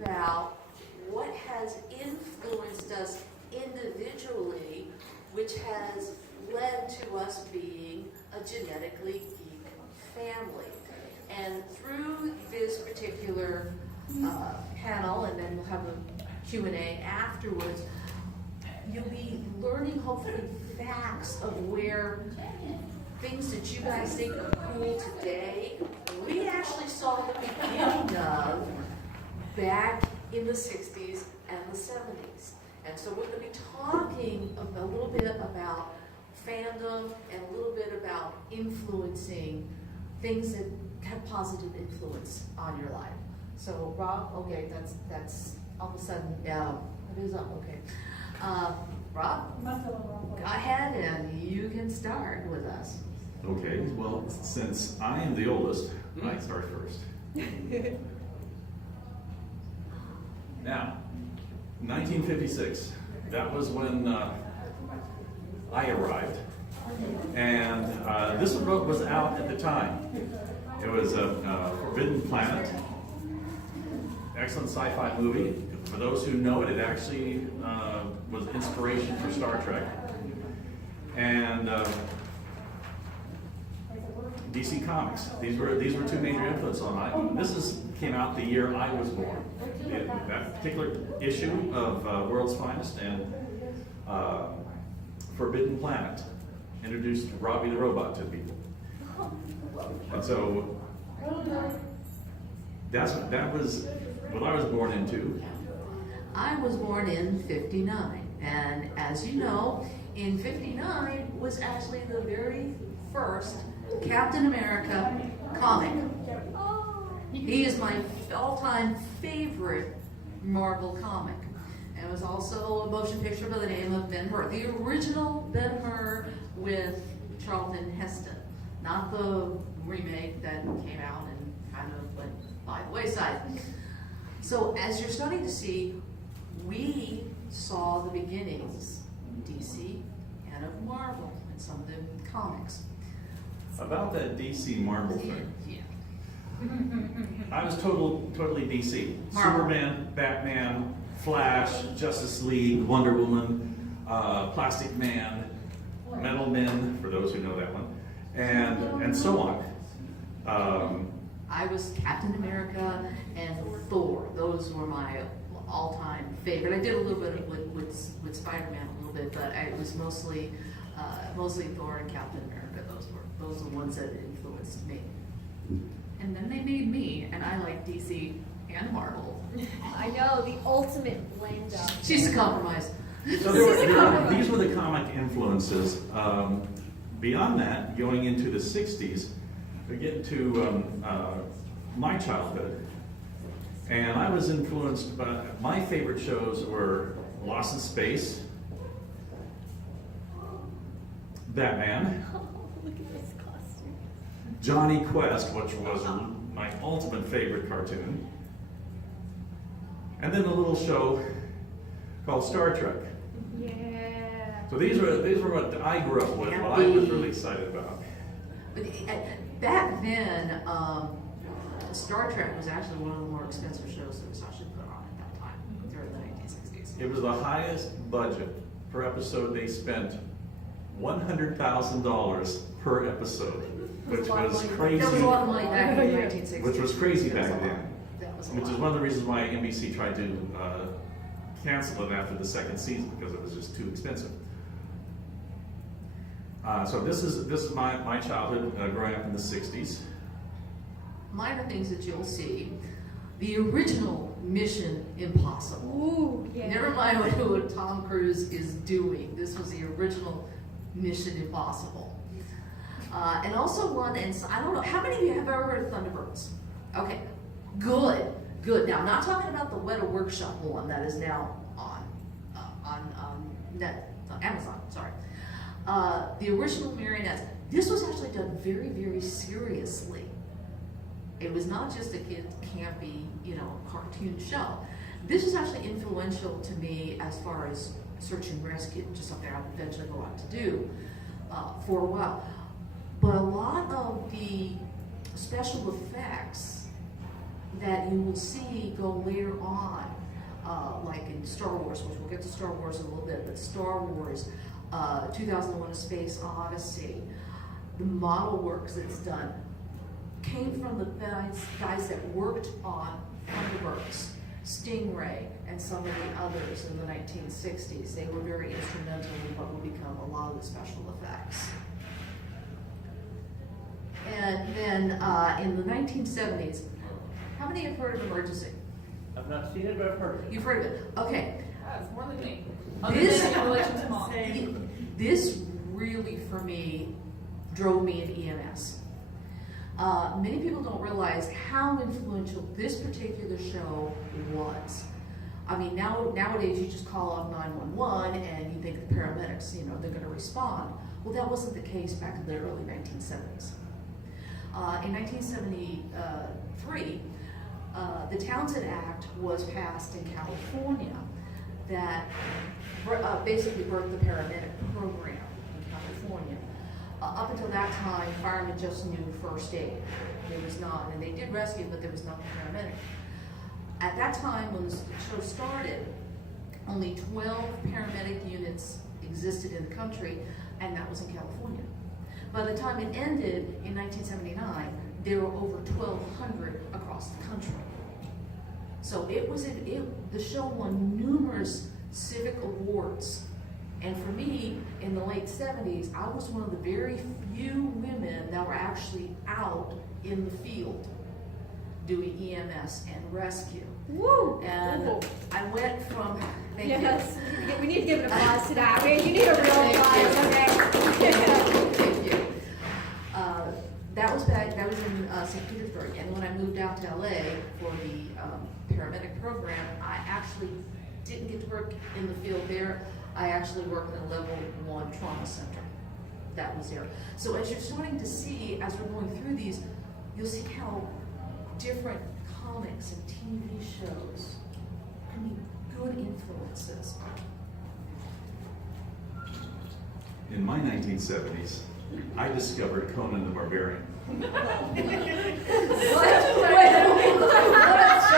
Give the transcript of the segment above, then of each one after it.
about what has influenced us individually, which has led to us being a genetically geek family. And through this particular panel, and then we'll have a Q&A afterwards, you'll be learning hopefully facts of where things that you guys think are cool today, we actually saw the beginning of back in the 60s and the 70s. And so we're going to be talking a little bit about fandom and a little bit about influencing things that have positive influence on your life. So Rob, okay, that's all of a sudden, it is up, okay. Rob, go ahead and you can start with us. Okay, well, since I am the oldest, I start first. Now, 1956, that was when I arrived, and this book was out at the time. It was a Forbidden Planet, excellent sci-fi movie. For those who know it, it actually was inspiration for Star Trek. And DC Comics. These were two major influences on it. This came out the year I was born. That particular issue of World's Finest and Forbidden Planet introduced Robbie the Robot to people. And so that was what I was born into. I was born in 59, and as you know, in 59 was actually the very first Captain America comic. He is my all-time favorite Marvel comic. And it was also a motion picture by the name of Ben-Hur. The original Ben-Hur with Charlton Heston, not the remake that came out and kind of went by the wayside. So as you're starting to see, we saw the beginnings of DC and of Marvel and some of the comics. About that DC Marvel thing. Yeah. I was totally DC. Marvel. Superman, Batman, Flash, Justice League, Wonder Woman, Plastic Man, Metal Men, for those who know that one, and so on. I was Captain America and Thor. Those were my all-time favorite. I did a little bit with Spider-Man a little bit, but it was mostly Thor and Captain America. Those are the ones that influenced me. And then they made me, and I like DC and Marvel. I know, the ultimate blend up. She's a compromise. So these were the comic influences. Beyond that, going into the 60s, we get to my childhood. And I was influenced by, my favorite shows were Lost in Space, Batman, Look at this costume. Johnny Quest, which was my ultimate favorite cartoon, and then a little show called Star Trek. Yeah. So these were what I grew up with, what I was really excited about. But back then, Star Trek was actually one of the more expensive shows that was actually put on at that time, during the 1960s. It was the highest budget per episode. They spent $100,000 per episode, which was crazy. That was a lot of money back in the 1960s. Which was crazy back then. That was a Which lot. is one of the reasons why NBC tried to cancel it after the second season, because it was just too expensive. So this is my childhood growing up in the 60s. Minor things that you'll see. The original Mission Impossible. Ooh, yeah. Never mind what Tom Cruise is doing. This was the original Mission Impossible. And also one, and I don't know, how many of you have ever heard of Thunderbirds? Okay, good. Now, I'm not talking about the Weta Workshop one that is now on Amazon, sorry. The original marionettes. This was actually done very, very seriously. It was not just a kid campy, cartoon show. This was actually influential to me as far as search and rescue, just something I would eventually go out to do for a while. But a lot of the special effects that you will see go later on, like in Star Wars, which we'll get to Star Wars in a little bit, but Star Wars, 2001: A Space Odyssey, the model works that's done came from the guys that worked on Thunderbirds, Stingray, and some of the others in the 1960s. They were very instrumental in what would become a lot of the special effects. And then in the 1970s, how many have heard of Emergency? I've not seen it, but I've heard of it. You've heard of it? Okay. That's more than me. Other This- than in relation to mom. This really, for me, drove me into EMS. Many people don't realize how influential this particular show was. I mean, nowadays you just call up 911 and you think the paramedics, they're going to respond. Well, that wasn't the case back in the early 1970s. In 1973, the Townsend Act was passed in California that basically birthed the paramedic program in California. Up until that time, firemen just knew first aid. There was not, and they did rescue, but there was not the paramedic. At that time, when the show started, only 12 paramedic units existed in the country, and that was in California. By the time it ended in 1979, there were over 1,200 across the country. So the show won numerous civic awards. And for me, in the late 70s, I was one of the very few women that were actually out in the field doing EMS and rescue. Woo! And Woo. I went from, thank Yes. you. We need to give an applause to that. You need a real applause, okay? Thank you. That was in St. Petersburg, and when I moved out to LA for the paramedic program, I actually didn't get to work in the field there. I actually worked in a level 1 trauma center. That was there. So as you're starting to see, as we're going through these, you'll see how different comics and TV shows can be good influences. In my 1970s, I discovered Conan the Barbarian. I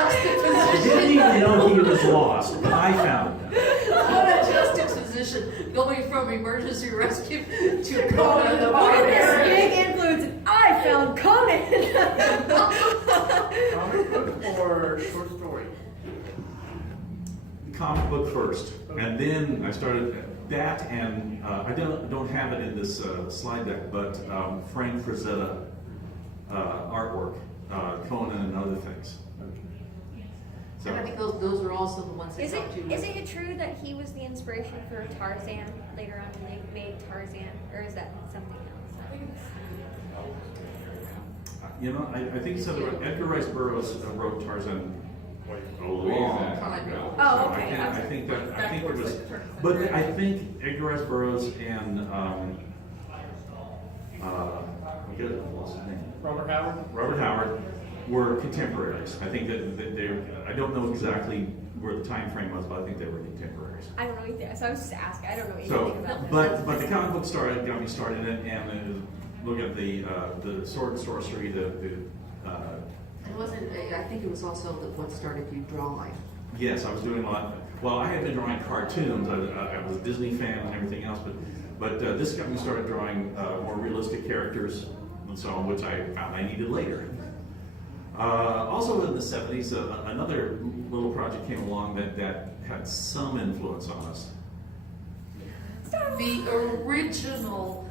I didn't even know he was lost, but I found him. What a juxtaposition, going from emergency rescue to Conan the This Barbarian. big influence, and I found Conan. Comic book or short story? Comic book first, and then I started that, and I don't have it in this slide deck, but Frank Frazetta artwork, Conan and other things. So, And I think those are also the ones that Is helped you. it true that he was the inspiration for Tarzan later on when they made Tarzan, or is that something else? I think he said Edgar Rice Burroughs wrote Tarzan a long time ago. Oh, So okay. I think it was, but I think Edgar Rice Burroughs and what's his name? Robert Howard? Robert Howard were contemporaries. I think that I don't know exactly where the time frame was, but I think they were contemporaries. I don't know either, so I was just asking. I don't know anything So, about this. but the comic book got me started in it, and look at the sword and sorcery, It wasn't, I think it was also what started you drawing. yes, I was doing a lot. Well, I had been drawing cartoons. I was a Disney fan and everything else, but this got me started drawing more realistic characters and so on, which I found I needed later. Also in the 70s, another little project came along that had some influence on us. The original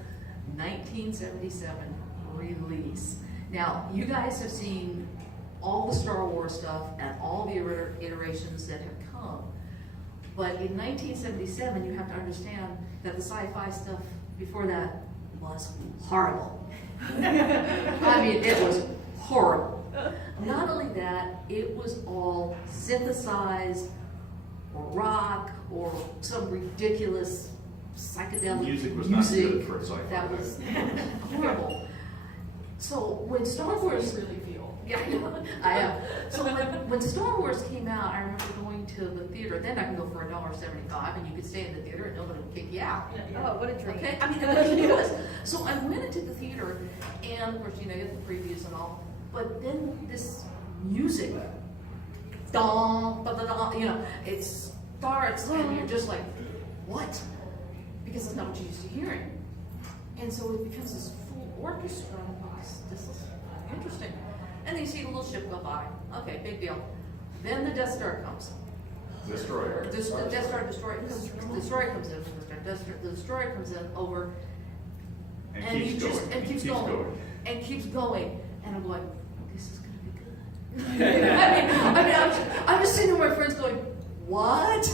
1977 release. Now, you guys have seen all the Star Wars stuff and all the iterations that have come. But in 1977, you have to understand that the sci-fi stuff before that was horrible. I mean, it was horrible. Not only that, it was all synthesized or rock or some ridiculous psychedelic Music was not good for a sci-fi. That was horrible. So when Star Wars, really feel. yeah, I am. So when Star Wars came out, I remember going to the theater. Then I can go for $1.75, and you could stay in the theater, and nobody would kick you out. Oh, what a dream. Okay, I mean, it was. So I went into the theater, and of course, you get the previews and all. But then this music. Dong, da, da, da, you know, it starts and you're just like, what? Because it's not what you're used to hearing. And so it becomes this full orchestra. This is interesting. And then you see the little ship go by. Okay, big deal. Then the Death Star comes. Destroyer. The Death Star destroyer comes in. The destroyer comes in over, And keeps going. and keeps Keeps going, going. and keeps going. And I'm like, this is gonna be good. I'm just sitting with my friends going, what?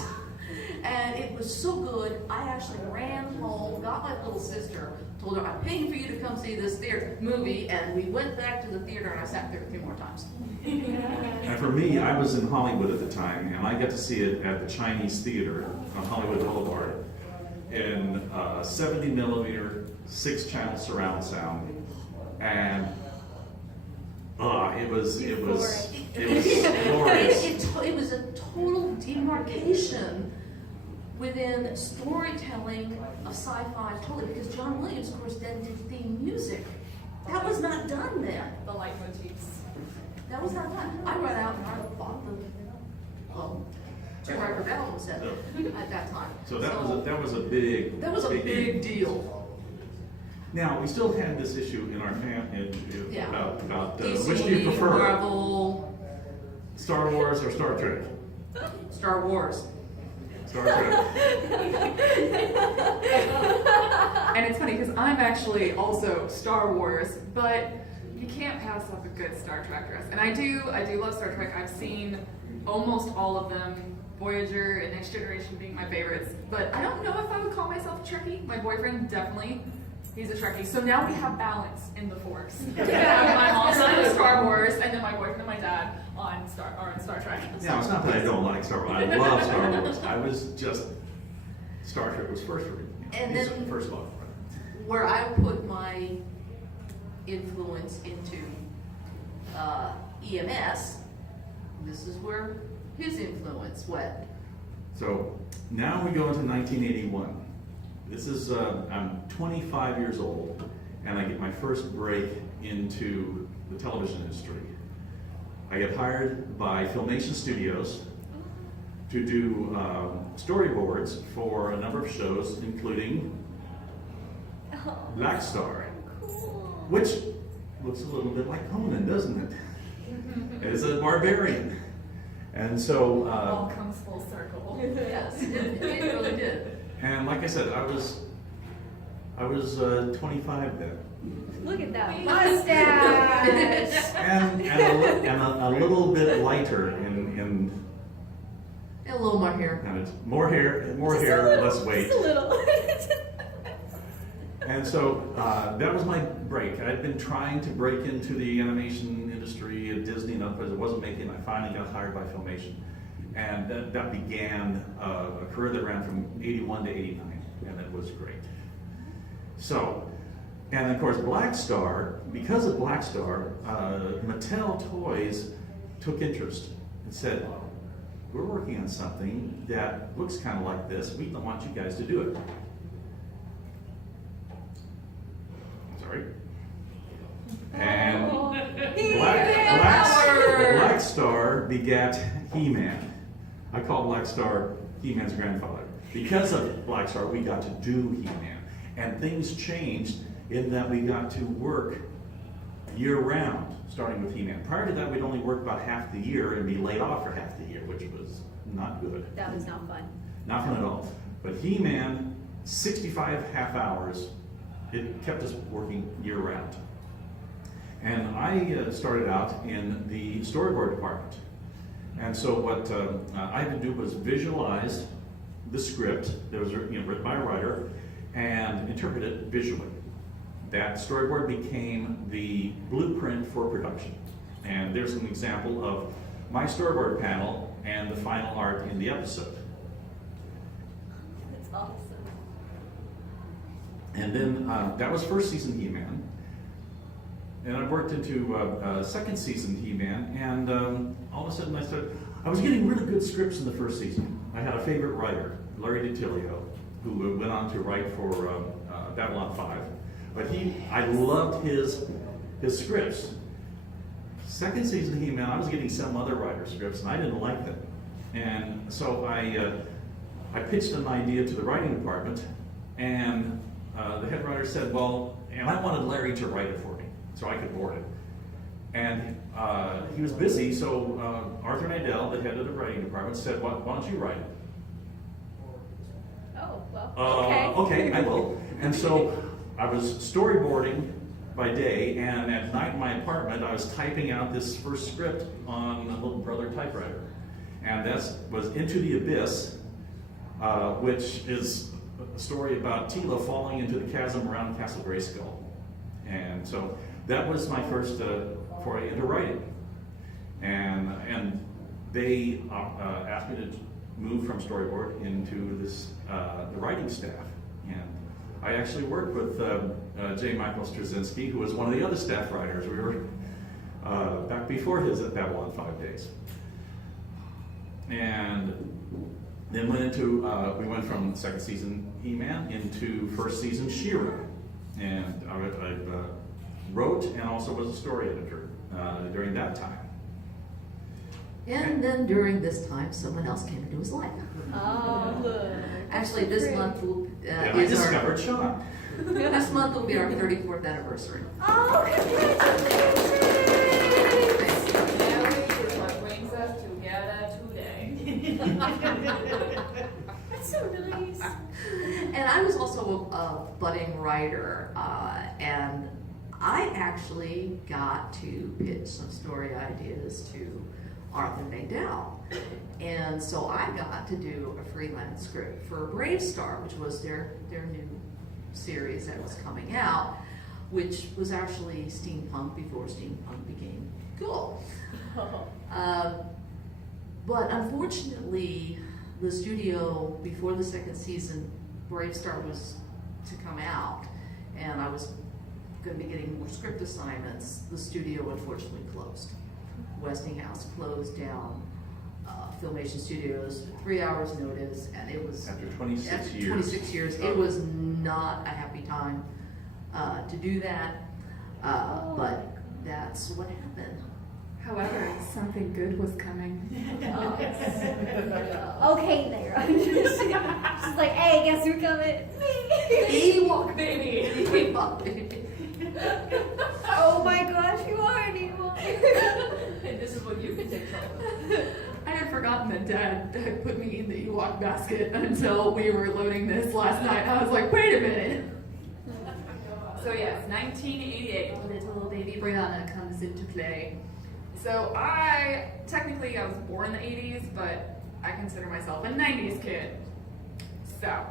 And it was so good. I actually ran home, got my little sister, told her I'm paying for you to come see this movie, and we went back to the theater, and I sat there 3 more times. And for me, I was in Hollywood at the time, and I got to see it at the Chinese Theater on Hollywood Boulevard in 70 millimeter, 6-channel surround sound, and it was glorious. It was a total demarcation within storytelling of sci-fi, totally, because John Williams, of course, then did theme music. That was not done then. The leitmotifs. That was not done. I went out and I bought the 2-record album set at that time. So that was a big. That was a big deal. Now we still had this issue in our family Yeah. about DC, which do you prefer, Marvel, Star Wars or Star Trek? Star Wars. Star Trek. And it's funny because I'm actually also Star Wars, but you can't pass up a good Star Trek dress. And I do love Star Trek. I've seen almost all of them, Voyager and Next Generation being my favorites. But I don't know if I would call myself a Trekkie. My boyfriend definitely, he's a Trekkie. So now we have balance in the Force. My mom's on Star Wars, and then my boyfriend and my dad on Star Trek. Now it's not that I don't like Star Wars. I love Star Wars. I was just Star Trek was first for me. And It's then- first love. Where I put my influence into EMS, this is where his influence went. So now we go into 1981. This is I'm 25 years old, and I get my first break into the television industry. I get hired by Filmation Studios to do storyboards for a number of shows, including Bravestarr, which looks a little bit like Conan, doesn't it? It's a barbarian. And so, All comes full circle. Yes, it really did. and like I said, I was 25 then. Look at that mustache. And a little bit lighter in And a little more hair. and it's more hair, less weight. Just a little. And so that was my break. I'd been trying to break into the animation industry at Disney and other places. It wasn't making. I finally got hired by Filmation, and that began a career that ran from 81 to 89, and it was great. So, and of course, Bravestarr, because of Bravestarr, Mattel Toys took interest and said, "We're working on something that looks kind of like this. We want you guys to do it." Sorry. And Bravestarr begat He-Man. I call Bravestarr He-Man's grandfather. Because of Bravestarr, we got to do He-Man. And things changed in that we got to work year-round, starting with He-Man. Prior to that, we'd only work about half the year and be laid off for half the year, which was not good. That was not fun. Not fun at all. But He-Man, 65 half hours, it kept us working year-round. And I started out in the storyboard department. And so what I had to do was visualize the script that was written by a writer and interpret it visually. That storyboard became the blueprint for production. And there's an example of my storyboard panel and the final art in the episode. That's awesome. And then that was first season He-Man. And I worked into second season He-Man, and all of a sudden I was getting really good scripts in the first season. I had a favorite writer, Larry DiTilio, who went on to write for Babylon 5. But I loved his scripts. second season came out, I was getting some other writer scripts, and I didn't like them. And so I pitched an idea to the writing department, and the head writer said, well, and I wanted Larry to write it for me, so I could board it. And he was busy, so Arthur Nadell, the head of the writing department, said, why don't you write it? Oh, well, Okay, I will. And so I was storyboarding by day, and at night in my apartment, I was typing out this first script on a little brother typewriter. And that was Into the Abyss, which is a story about Tila falling into the chasm around Castle Grayskull. And so that was my first foray into writing. And they asked me to move from storyboard into this the writing staff. And I actually worked with J. Michael Straczynski, who was one of the other staff writers. We were back before his at Babylon 5 days. And then we went from second season He-Man into first season She-Ra. And I wrote and also was a story editor during that time. And then during this time, someone else came into his life. Oh, look. Actually, this month will, And I discovered Shawn. this month will be our 34th anniversary. Oh, congratulations! Larry is what brings us together today. That's so nice. And I was also a budding writer, and I actually got to pitch some story ideas to Arthur Nadell. And so I got to do a freelance script for Bravestarr, which was their new series that was coming out, which was actually steampunk before steampunk became cool. But unfortunately, the studio, before the second season, Bravestarr was to come out, and I was going to be getting more script assignments. The studio unfortunately closed. Westinghouse closed down Filmation Studios, 3 hours notice, and it was After 26 years. 26 years. It was not a happy time to do that, but that's what happened. However, something good was coming. Okay, there. She's like, hey, guess who's coming? Me. Ewok baby! Oh my gosh, you are an Ewok. And this is what you can take from. I had forgotten that Dad had put me in the Ewok basket until we were loading this last night. I was like, wait a minute. So yes, 1988, little baby Briana comes into play. So I was born in the 80s, but I consider myself a 90s kid. So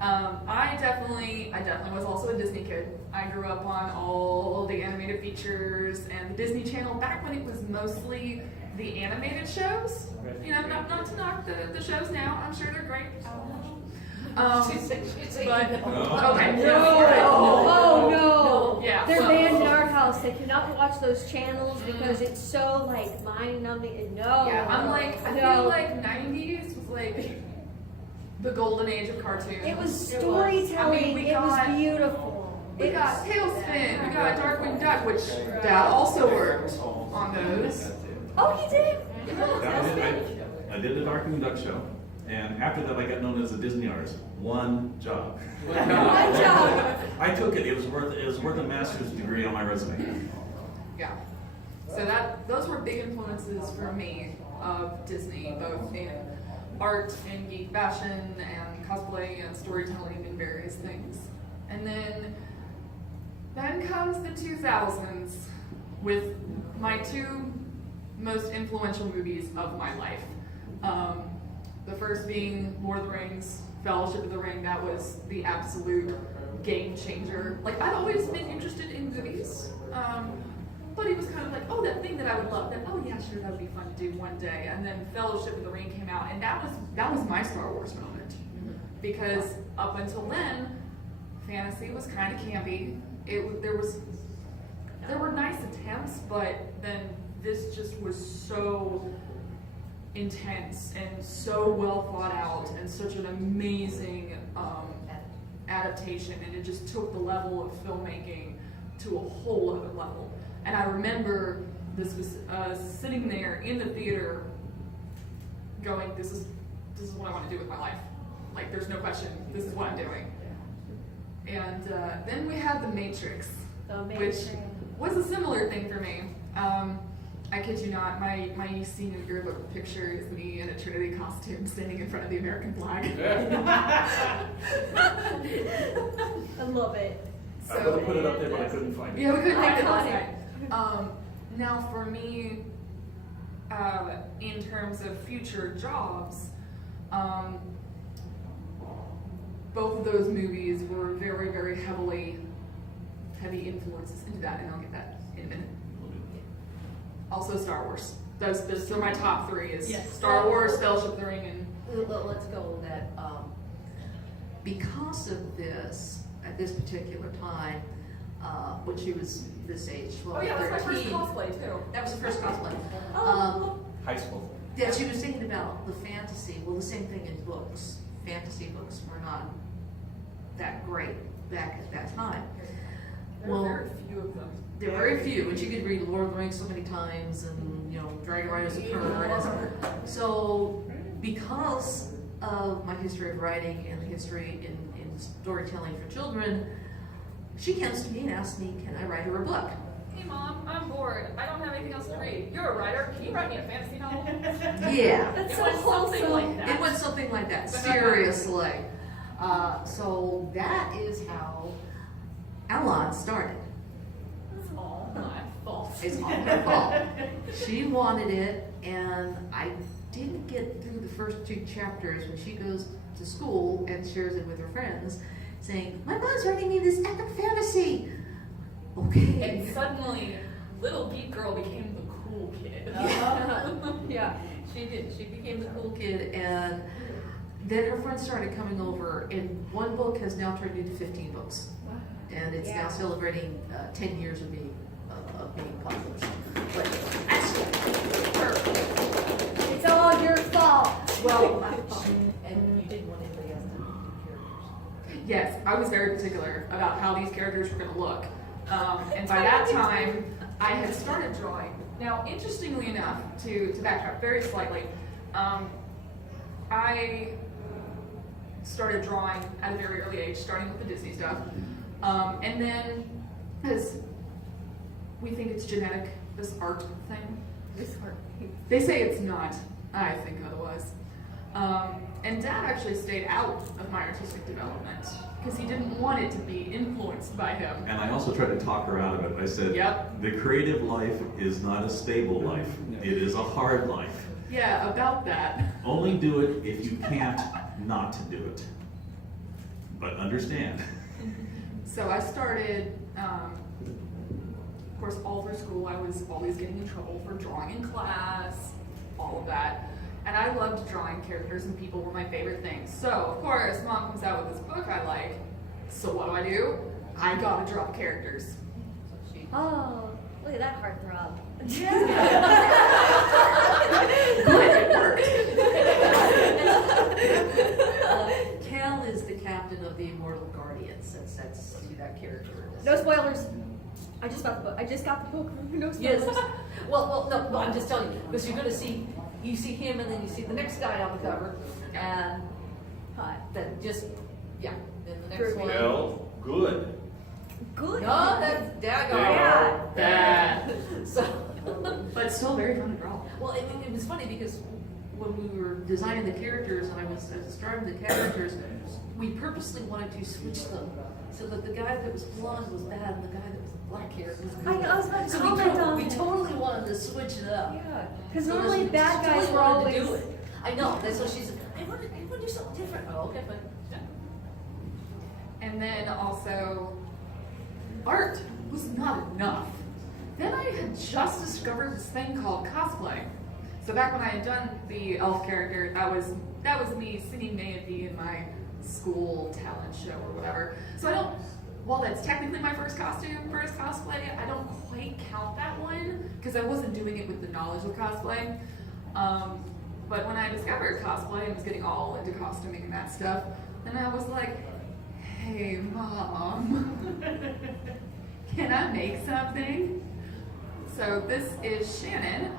I definitely was also a Disney kid. I grew up on all the animated features and the Disney Channel back when it was mostly the animated shows. You know, not to knock the shows now. I'm sure they're great. But okay. Oh no! Yeah. They're so- banned in our house. They cannot watch those channels because it's so like mind-numbing. No. Yeah, I No. feel like 90s was like the golden age of cartoons. It was storytelling. we It was got- beautiful. We got Tailspin, we got Darkwing Duck, which Dad also worked on those. Oh, he did. I did the Darkwing Duck show, and after that I got known as a Disney artist. One job. One job. I took it. It was worth a master's degree on my resume. Yeah. So those were big influences for me of Disney, both in art and geek fashion and cosplay and storytelling and various things. And then comes the 2000s with my two most influential movies of my life. The first being Lord of the Rings, Fellowship of the Ring. That was the absolute game changer. Like, I'd always been interested in movies, but it was kind of like, oh, that thing that I would love, that, oh yeah, sure, that would be fun to do one day. And then Fellowship of the Ring came out, and that was my Star Wars moment. Because up until then, fantasy was kind of campy. There were nice attempts, but then this just was so intense and so well thought out and such an amazing adaptation, and it just took the level of filmmaking to a whole other level. And I remember this was sitting there in the theater going, this is what I want to do with my life. Like, there's no question, this is what I'm doing. And then we had The Matrix, which was a similar thing for me. I kid you not, my senior yearbook picture is me in a Trinity costume standing in front of the American flag. I love it. I would have put it up there, but I couldn't find it. Yeah, we couldn't find it last Iconic. night. Now for me, in terms of future jobs, both of those movies were very, very heavy influences into that, and I'll get that in a minute. Also Star Wars. Those are my top three, is Yes. Star Wars, Fellowship of the Ring, and Let's go with that. Because of this, at this particular time, when she was this age, 12, oh yeah, that's my 13, first cosplay too. that was the first cosplay. High school. Yeah, she was thinking about the fantasy. Well, the same thing in books. Fantasy books were not that great back at that time. There are very few of them. There were very few, and you could read Lord of the Rings so many times, and Dragon Riders occur. So, because of my history of writing and the history in storytelling for children, she comes to me and asks me, "Can I write her a book?" Hey mom, I'm bored. I don't have anything else to read. You're a writer. Can you write me a fantasy novel? Yeah, That's It so was something wholesome. like that. it was something like that. Seriously. So that is how Alon started. It's all my fault. It's all her fault. She wanted it, and I didn't get through the first 2 chapters when she goes to school and shares it with her friends, saying, "My mom's writing me this epic fantasy." Okay. And suddenly, little geek girl became the cool kid. Yeah, she did. She became the cool kid, and then her friends started coming over, and one book has now turned into 15 books. And it's now celebrating 10 years of being published. But that's her. It's all your fault. Well, and you didn't want anybody else to do characters. Yes, I was very particular about how these characters were going to look. And by that time, I had started drawing. Now, interestingly enough, to backtrack very slightly, I started drawing at a very early age, starting with the Disney stuff. And then, because we think it's genetic, this art thing. They say it's not. I think otherwise. And Dad actually stayed out of my artistic development because he didn't want it to be influenced by him. And I also tried to talk her out of it. I said, Yep. the creative life is not a stable life. It is a hard life. Yeah, about that. Only do it if you can't not to do it. But understand. So I started, of course, all through school, I was always getting in trouble for drawing in class, all of that. And I loved drawing characters, and people were my favorite things. So, of course, Mom comes out with this book I like. So what do? I gotta draw the characters. Oh, look at that heartthrob. Good, it worked. Cal is the captain of the Immortal Guardians. That's who that character is. No spoilers. I just got the book. No spoilers. Yes. Well, no, I'm just telling you, because you're going to see, you see him, and then you see the next guy on the cover, and that just, yeah, then the next one. Well, good. Good. No, that's daggone. Yeah. Bad. So, But still very fun to draw. well, it was funny because when we were designing the characters and I was starting the characters, we purposely wanted to switch them so that the guy that was blonde was bad and the guy that was black hair was good. I know, I was about to So comment on we that. totally wanted to switch it up. Yeah. Because So normally she bad guys totally were wanted always. to do it. I know. That's what she said. I want to do something different. Oh, okay, fine. And then also, art was not enough. Then I had just discovered this thing called cosplay. So back when I had done the elf character, that was me singing Naomi in my school talent show or whatever. So I don't, while that's technically my first cosplay, I don't quite count that one because I wasn't doing it with the knowledge of cosplay. But when I discovered cosplay and was getting all into costuming and that stuff, then I was like, hey Mom, can I make something? So So this is Shannon.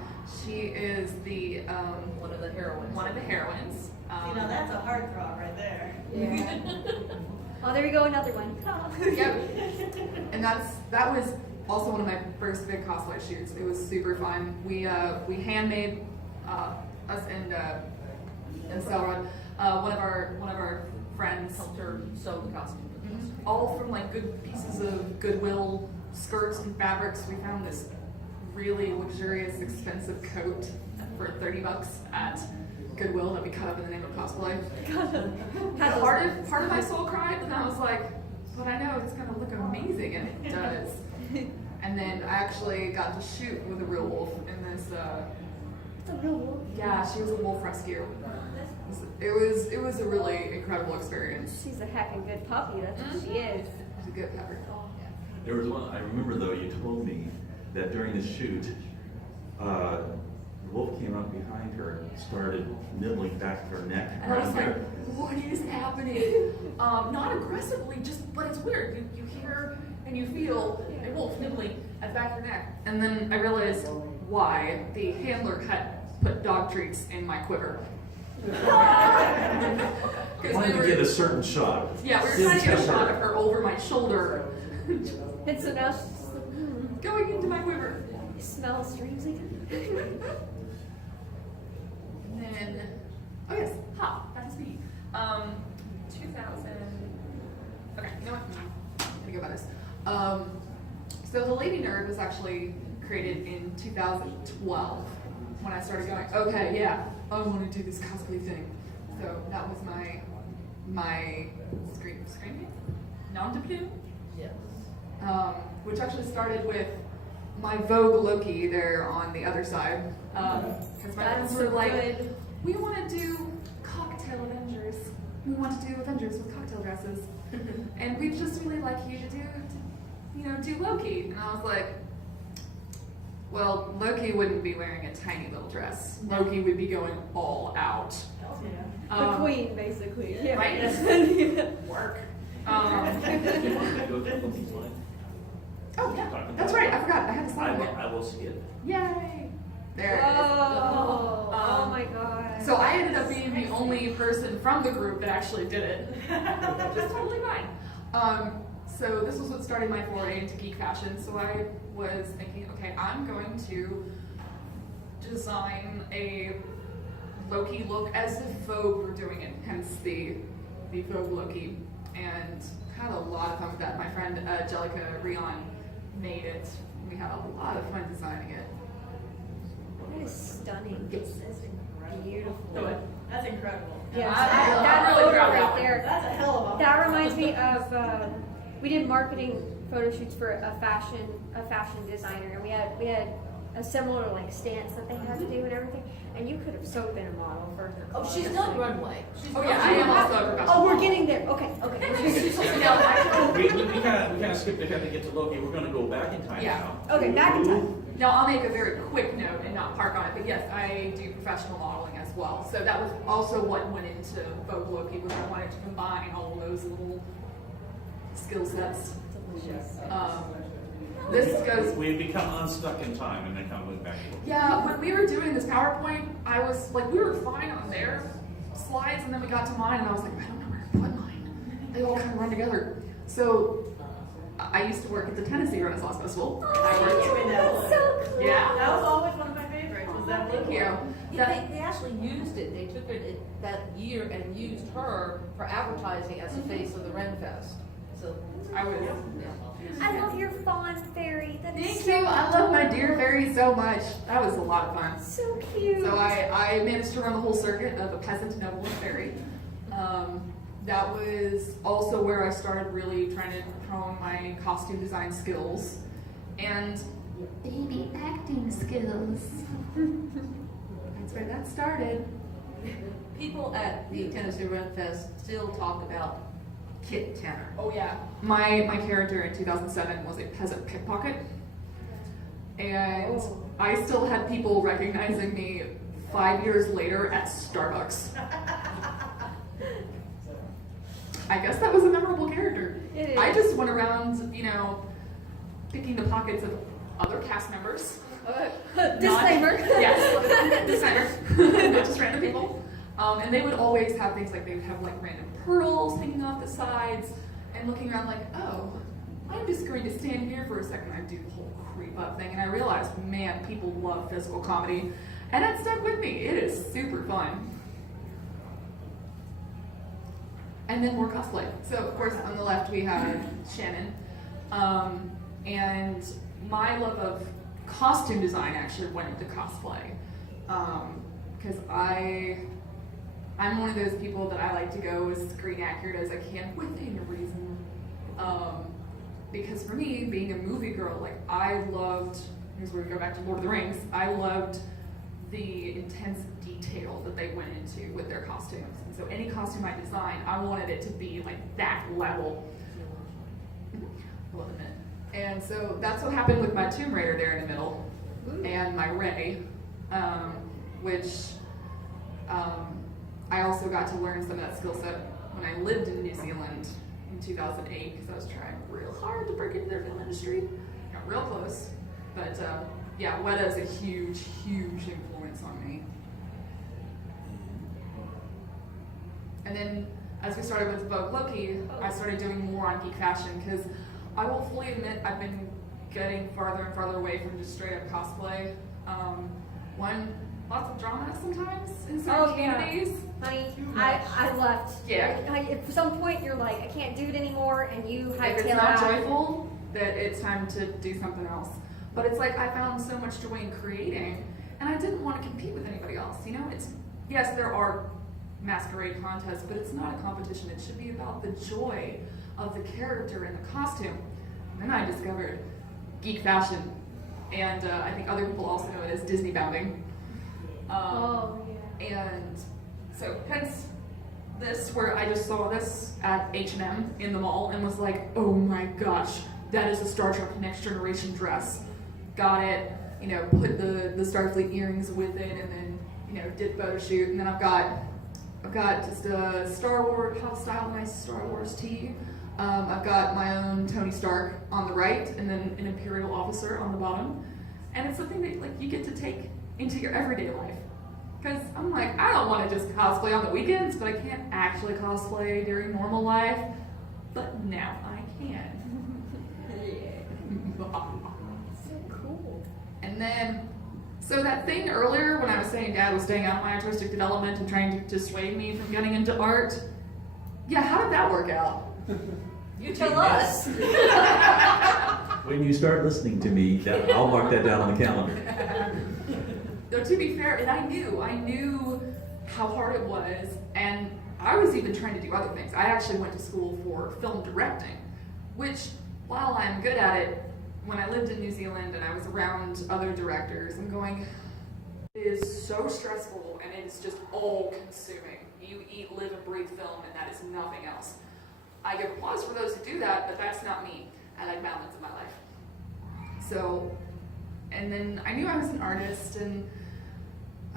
She is the One of the heroines. one of the heroines. You know, that's a heartthrob right there. Yeah. Oh, there we go, another one. Yep. And that was also one of my first big cosplay shoots. It was super fun. We handmade us and Selrod, one of our friends Helped her sew the costume. all from like good pieces of Goodwill skirts and fabrics. We found this really luxurious, expensive coat for $30 at Goodwill that we cut up in the name of cosplay. Part of my soul cried, and I was like, but I know it's gonna look amazing, and it does. And then I actually got to shoot with a real wolf in this. The real wolf. Yeah, she was a wolf rescue. It was a really incredible experience. She's a heckin' good puppy, that's what she is. She's a good pepper. There was one, I remember though, you told me that during the shoot, the wolf came up behind her and started nibbling back her neck. And I was around like, there. what is happening? Not aggressively, but it's weird. You hear and you feel a wolf nibbling at the back of your neck. And then I realized why the handler put dog treats in my quiver. I wanted to get a certain shot. Yeah, we were trying to get a shot of her over my shoulder, And so now she's just like, going into my quiver. you smell streams again. And then, oh yes, that is me. 2000. Okay, you know what? Let me go by this. So the Lady Nerd was actually created in 2012 when I started going, okay, yeah, I want to do this cosplay thing. So that was my screen nom de plume, Yes. which actually started with my Vogue Loki there on the other side. Because my friends That's were so like, good. we want to do cocktail Avengers. We want to do Avengers with cocktail dresses. And we'd just really like you to do Loki. And I was like, well, Loki wouldn't be wearing a tiny little dress. Loki would be going all out. Hell yeah. The queen, basically. Yeah. Right? Work. You want to go to Loki's line? Oh yeah, that's right. I forgot. I had to sign it. I will see it. Yay! There it is. Oh, oh Um, my god. So I ended up being the only person from the group that actually did it. Which is totally fine. So this was what started my foray into geek fashion. So I was thinking, okay, I'm going to design a Loki look as if Vogue were doing it, hence the Vogue Loki. And had a lot of fun with that. My friend Jellica Rion made it. We had a lot of fun designing it. That is stunning. It's beautiful. That's incredible. Yeah, I'm that really photo proud of that right one. there. That's a hell of a. That reminds me of we did marketing photo shoots for a fashion designer, and we had a similar like stance that they had to do and everything. And you could have so been a model for her. Oh, she's done runway. Oh yeah, I am also a professional. Oh, we're getting there. Okay. We kind of skipped ahead to get to Loki. We're going to go back in time Yeah. now. Okay, back in time. Now, I'll make a very quick note and not park on it, but yes, I do professional modeling as well. So that was also what went into Vogue Loki, was I wanted to combine all those little skill sets. This goes, We become unstuck in time and then come back. yeah, when we were doing this PowerPoint, I was like, we were fine on their slides, and then we got to mine, and I was like, I don't know where to put mine. They all kind of run together. So I used to work at the Tennessee Renaissance Festival. I worked, So cool. yeah. That was always one of my favorites. Was that Thank little you. Yeah, they actually used it. They took it that year and used her for advertising as the face of the Ren Fest. So I was. yeah. I love your fawn fairy. That is Thank so you. I love my dear fairy so much. That was a lot of fun. So cute. So I managed to run the whole circuit of a peasant, noble, and fairy. That was also where I started really trying to hone my costume design skills and baby acting skills. That's where that started. People at the Tennessee Ren Fest still talk about Kit Tanner. Oh yeah. My character in 2007 was a peasant pickpocket. And I still had people recognizing me 5 years later at Starbucks. I guess that was a memorable character. It is. I just went around, picking the pockets of other cast members. Disclaimer. Yes, disclaimer. Not just random people. And they would always have things like they would have like random pearls hanging off the sides and looking around like, oh, I'm just going to stand here for a second. I do the whole creep up thing, and I realized, man, people love physical comedy, and that stuck with me. It is super fun. And then more cosplay. So of course on the left we have Shannon, and my love of costume design actually went into cosplay, because I'm one of those people that I like to go as screen accurate as I can within reason. Because for me, being a movie girl, like I loved, here's where we go back to Lord of the Rings, I loved the intense detail that they went into with their costumes. And so any costume I designed, I wanted it to be like that level. Hold on a minute. And so that's what happened with my Tomb Raider there in the middle, and my Rey, which I also got to learn some of that skill set when I lived in New Zealand in 2008, because I was trying real hard to break into their film industry. Got real close, but yeah, Weta is a huge, huge influence on me. And then as we started with Vogue Loki, I started doing more on geek fashion, because I will fully admit I've been getting farther and farther away from just straight up cosplay. Lots of drama sometimes in certain communities. Honey, I left. Yeah. At some point, you're like, I can't do it anymore, and you If hightail it's it not out. joyful, that it's time to do something else. But it's like I found so much joy in creating, and I didn't want to compete with anybody else. You know, it's yes, there are masquerade contests, but it's not a competition. It should be about the joy of the character and the costume. And then I discovered geek fashion, and I think other people also know it as Disney bounding. And so hence this, where I just saw this at H&M in the mall and was like, oh my gosh, that is a Star Trek Next Generation dress. Got it, you know, put the Starfleet earrings with it, and then, you know, did photo shoot. And then I've got just a Star Wars, hot style, nice Star Wars tee. I've got my own Tony Stark on the right, and then an Imperial officer on the bottom. And it's something that like you get to take into your everyday life. Because I'm like, I don't want to just cosplay on the weekends, but I can't actually cosplay during normal life. But now I can. So cool. And then, so that thing earlier when I was saying Dad was staying out of my artistic development and trying to dissuade me from getting into art, yeah, how did that work out? You tell us. When you start listening to me, I'll mark that down on the calendar. Though to be fair, and I knew how hard it was, and I was even trying to do other things. I actually went to school for film directing, which, while I'm good at it, when I lived in New Zealand and I was around other directors, I'm going, it is so stressful and it is just all consuming. You eat, live, and breathe film, and that is nothing else. I give applause for those who do that, but that's not me. I like balance in my life. So, and then I knew I was an artist, and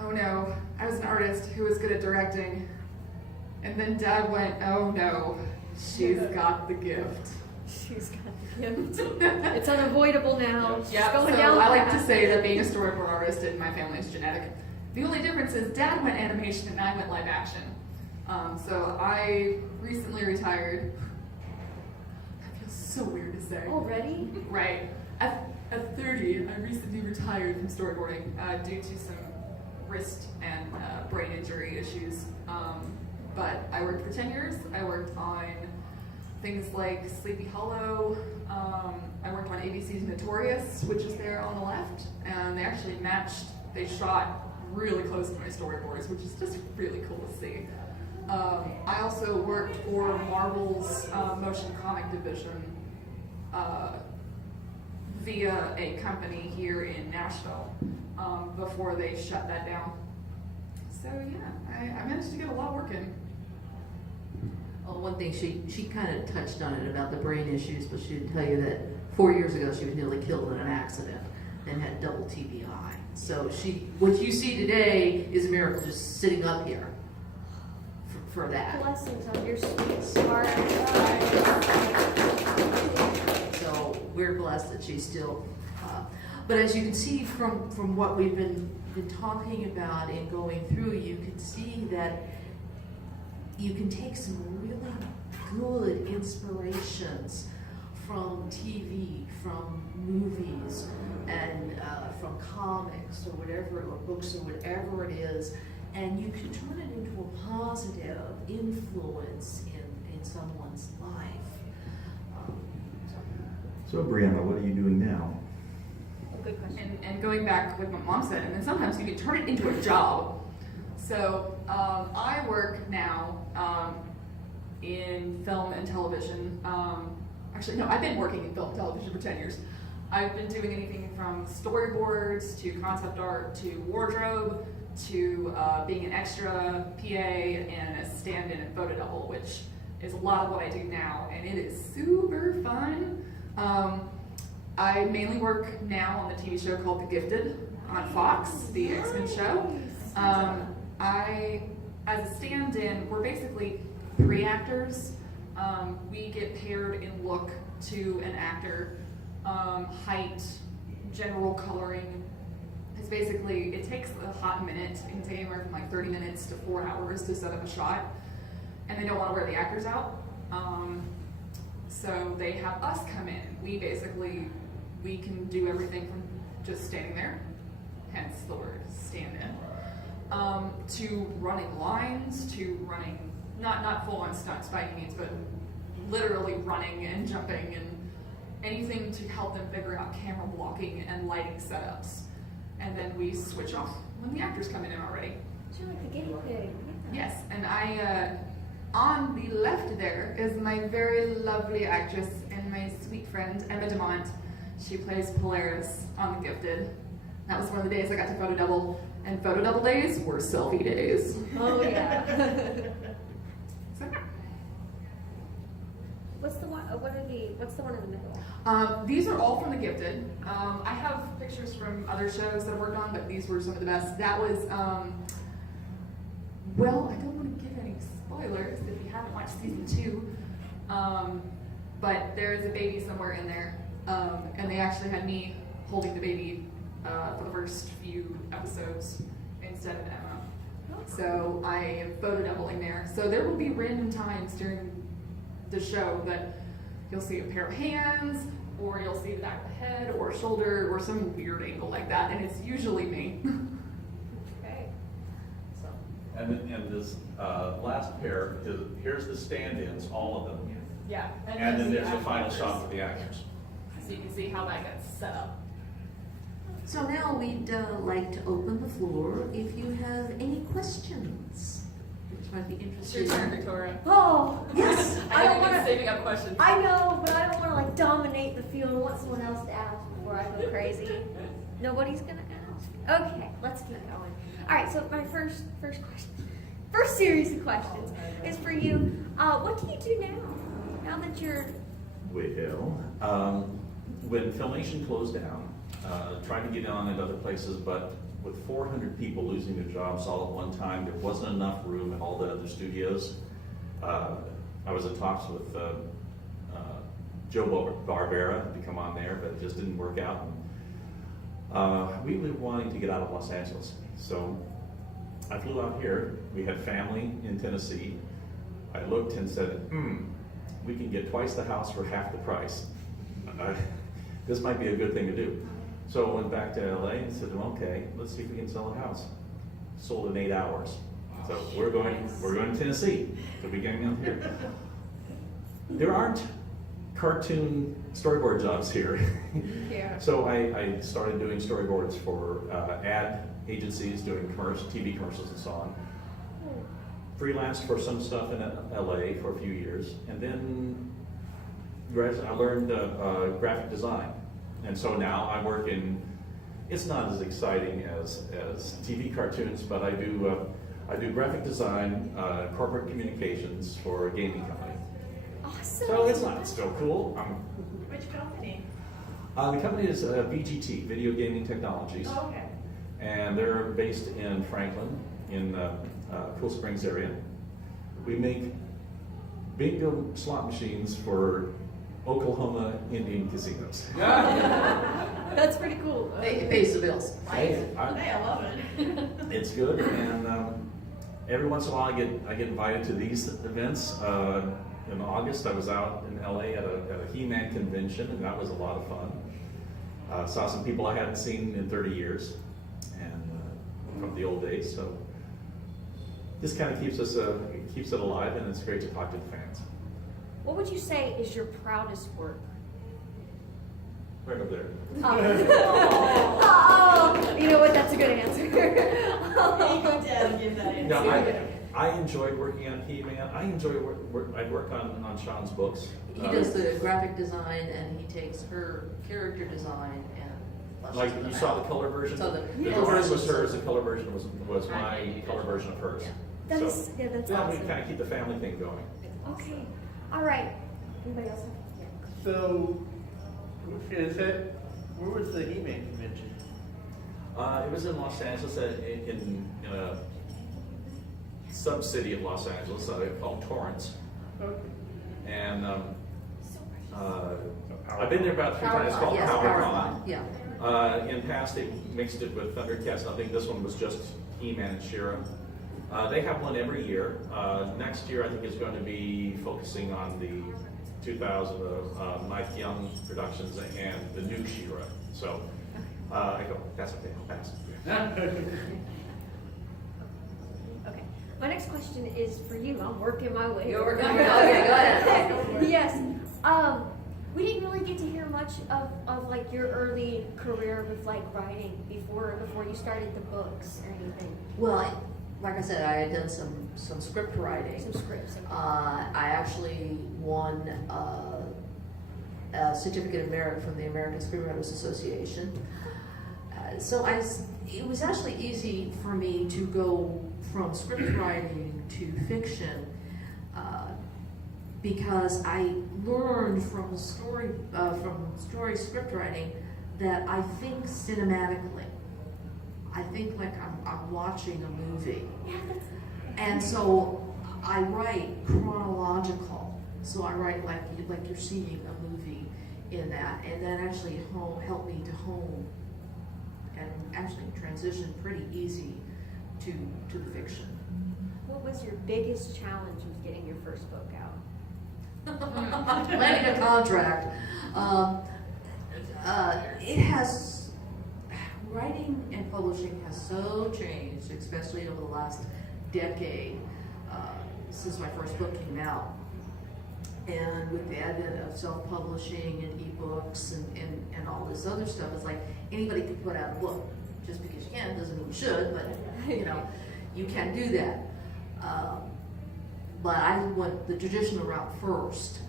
oh no, I was an artist who was good at directing. And then Dad went, oh no, she's got the gift. She's got the gift. It's unavoidable now. She's Yeah, going so down I like that. to say that being a storyboard artist in my family is genetic. The only difference is Dad went animation and I went live action. So I recently retired. That feels so weird to say. Already? Right. At 30, I recently retired from storyboarding due to some wrist and brain injury issues. But I worked for 10 years. I worked on things like Sleepy Hollow. I worked on ABC's Notorious, which is there on the left. And they actually they shot really close to my storyboards, which is just really cool to see. I also worked for Marvel's motion comic division via a company here in Nashville before they shut that down. So yeah, I managed to get a lot of work in. Well, one thing, she kind of touched on it about the brain issues, but she didn't tell you that 4 years ago she was nearly killed in an accident and had double TBI. So what you see today is a miracle just sitting up here for that. Blessings on your sweet heart. So we're blessed that she's still. But as you can see from what we've been talking about and going through, you can see that you can take some really good inspirations from TV, from movies, and from comics or whatever, or books or whatever it is, and you can turn it into a positive influence in someone's life. So Briana, what are you doing now? Good question. And going back with what Mom said, and then sometimes you can turn it into a job. So I work now in film and television. Actually, no, I've been working in film and television for 10 years. I've been doing anything from storyboards to concept art to wardrobe to being an extra PA and a stand-in and photo double, which is a lot of what I do now, and it is super fun. I mainly work now on the TV show called The Gifted on Fox, the X-Men show. As a stand-in, we're basically 3 actors. We get paired in look to an actor, height, general coloring. It's basically, it takes a hot minute. It can take anywhere from like 30 minutes to 4 hours to set up a shot. And they don't want to wear the actors out. So they have us come in. We can do everything from just standing there, hence the word stand in, to running lines, to running, not full on stunts by any means, but literally running and jumping and anything to help them figure out camera blocking and lighting setups. And then we switch off when the actors come in already. You're like a guinea pig. Yes, and on the left there is my very lovely actress and my sweet friend, Emma DeMont. She plays Polaris on The Gifted. That was one of the days I got to photo double, and photo double days were selfie days. Oh yeah. So, What's the one in the middle? these are all from The Gifted. I have pictures from other shows that I've worked on, but these were some of the best. That was, well, I don't want to give any spoilers if you haven't watched season 2, but there is a baby somewhere in there, and they actually had me holding the baby for the first few episodes instead of Emma. So I am photo doubling there. So there will be random times during the show that you'll see a pair of hands, or you'll see the back of the head, or a shoulder, or some weird angle like that, and it's usually me. Okay. And this last pair, here's the stand-ins, all of them. Yeah. And then there's the final shot with the actors. So you can see how that gets set up. So now we'd like to open the floor if you have any questions, which might be It's your interesting. turn, Victoria. Oh Yes. I don't want want to saving up questions. I know, but I don't want to like dominate the field. I want someone else to ask before I go crazy. Nobody's gonna ask. Okay, let's keep going. All right. So my first question, first series of questions is for you. What do you do now? Now that you're Well, when Filmation closed down, tried to get on at other places, but with 400 people losing their jobs all at one time, there wasn't enough room at all the other studios. I was in talks with Joe Barbera to come on there, but it just didn't work out. We were wanting to get out of Los Angeles, so I flew out here. We had family in Tennessee. I looked and said, we can get twice the house for half the price. This might be a good thing to do. So I went back to LA and said, well, okay, let's see if we can sell a house. Sold in 8 hours. So we're going to Tennessee to be getting out here. There aren't cartoon storyboard jobs here. Yeah. So I started doing storyboards for ad agencies, doing TV commercials and so on. Freelanced for some stuff in LA for a few years, and then I learned graphic design. And so now I work in, it's not as exciting as TV cartoons, but I do graphic design, corporate communications for a gaming company. awesome. So it's still cool. Which company? The company is VGT, Video Gaming Technologies. Oh, okay. And they're based in Franklin, in Cool Springs area. We make bingo slot machines for Oklahoma Indian casinos. That's pretty cool. It pays the bills. Hey, Hey, I love it. it's good, and every once in a while I get invited to these events. In August, I was out in LA at a He-Man convention, and that was a lot of fun. Saw some people I hadn't seen in 30 years, and from the old days. So this kind of keeps it alive, and it's great to talk to the fans. What would you say is your proudest work? Right up there. Oh, you know what? That's a good answer. You did give that answer. No, I enjoyed working on He-Man. I enjoy I'd work on Shawn's books. He does the graphic design and he takes her character design and flushes Like them you out. saw the color version. So The drawing was hers. The color version was my color version of hers. Yeah. That So, is, yeah, that's yeah, we awesome. kind of keep the family thing going. Okay, all right. Anybody else? So, is that, where was the He-Man convention? It was in Los Angeles, in a sub-city of Los Angeles called Torrance. Okay. And I've been there about 3 times. It's called Yes, PowerCon. Yeah. In past, they mixed it with Thundercats. I think this one was just He-Man and She-Ra. They have one every year. Next year, I think is going to be focusing on the 2000 Mike Young productions and the new She-Ra. So I go, that's okay, I'll pass. Okay. My next question is for you. I'm working my way. You're working your way. Okay, go ahead. Yes. We didn't really get to hear much of like your early career with like writing before you started the books or anything. Well, like I said, I had done some script writing. Some scripts. I actually won a certificate of merit from the American Screenwriters Association. So it was actually easy for me to go from script writing to fiction because I learned from story script writing that I think cinematically. I think like I'm watching a movie. Yeah, that's. And so I write chronological. So I write like you're seeing a movie in that, and that actually helped me to hone and actually transition pretty easy to the fiction. What was your biggest challenge with getting your first book out? Landing a contract. It has, writing and publishing has so changed, especially over the last decade, since my first book came out. And with the advent of self-publishing and ebooks and all this other stuff, it's like anybody can put out a book. Just because you can doesn't mean you should, but you can do that. But I went the traditional route first.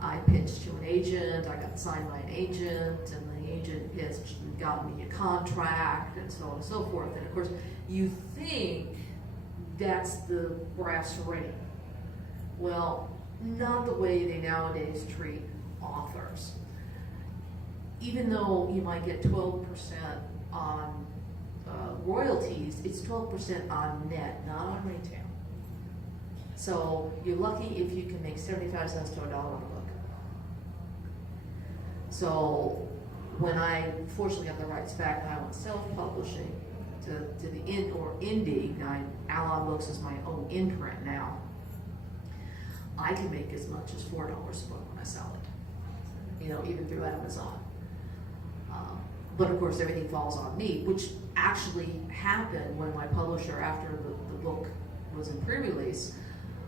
I pitched to an agent, I got signed by an agent, and the agent pitched and got me a contract, and so on and so forth. And of course, you think that's the brass ring. Well, not the way they nowadays treat authors. Even though you might get 12% on royalties, it's 12% on net, not on retail. So you're lucky if you can make 75 cents to $1 on a book. So when I fortunately got the rights back and I went self-publishing to the indie, now Alon Books is my own imprint now, I can make as much as $4 a book when I sell it, even through Amazon. But of course, everything falls on me, which actually happened when my publisher, after the book was in pre-release,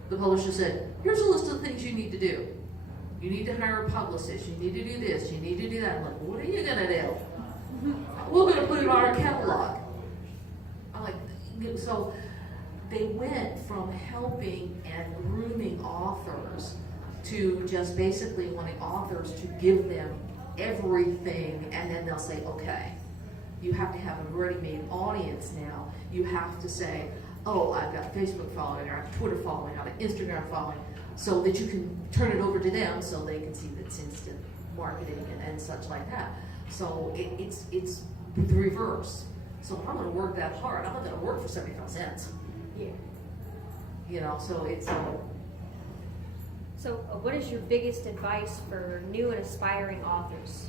the publisher said, here's a list of things you need to do. You need to hire a publicist, you need to do this, you need to do that. I'm like, what are you gonna do? We're gonna put it on our catalog. I'm like, so they went from helping and grooming authors to just basically wanting authors to give them everything, and then they'll say, okay, you have to have a ready-made audience now. You have to say, oh, I've got a Facebook following, or I have a Twitter following, I have an Instagram following, so that you can turn it over to them so they can see that it's instant marketing and such like that. So it's the reverse. So if I'm gonna work that hard, I'm not gonna work for 75 cents. Yeah. So it's So what is your biggest advice for new and aspiring authors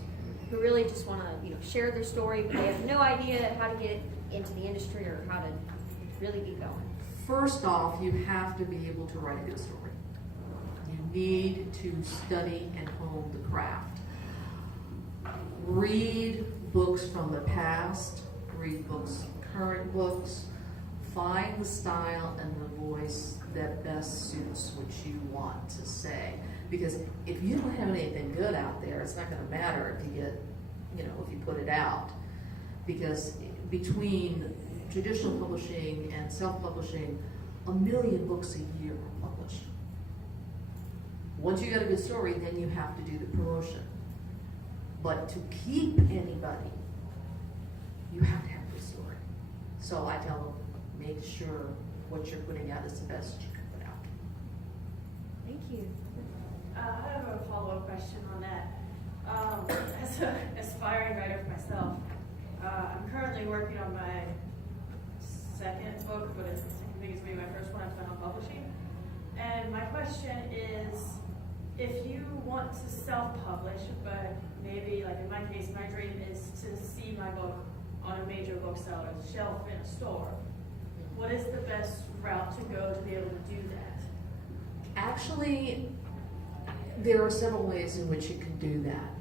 who really just want to, share their story, but they have no idea how to get into the industry or how to really be going? First off, you have to be able to write a good story. You need to study and hone the craft. Read books from the past, read current books, find the style and the voice that best suits what you want to say. Because if you don't have anything good out there, it's not going to matter if you get, if you put it out. Because between traditional publishing and self-publishing, 1 million books a year are published. Once you got a good story, then you have to do the promotion. But to keep anybody, you have to have a good story. So I tell them, make sure what you're putting out is the best you can put out. Thank you. I have a follow-up question on that. As an aspiring writer for myself, I'm currently working on my second book, but I think it's going to be my first one I've done on publishing. And my question is, if you want to self-publish, but maybe, like in my case, my dream is to see my book on a major bookseller's shelf in a store, what is the best route to go to be able to do that? Actually, there are several ways in which you can do that.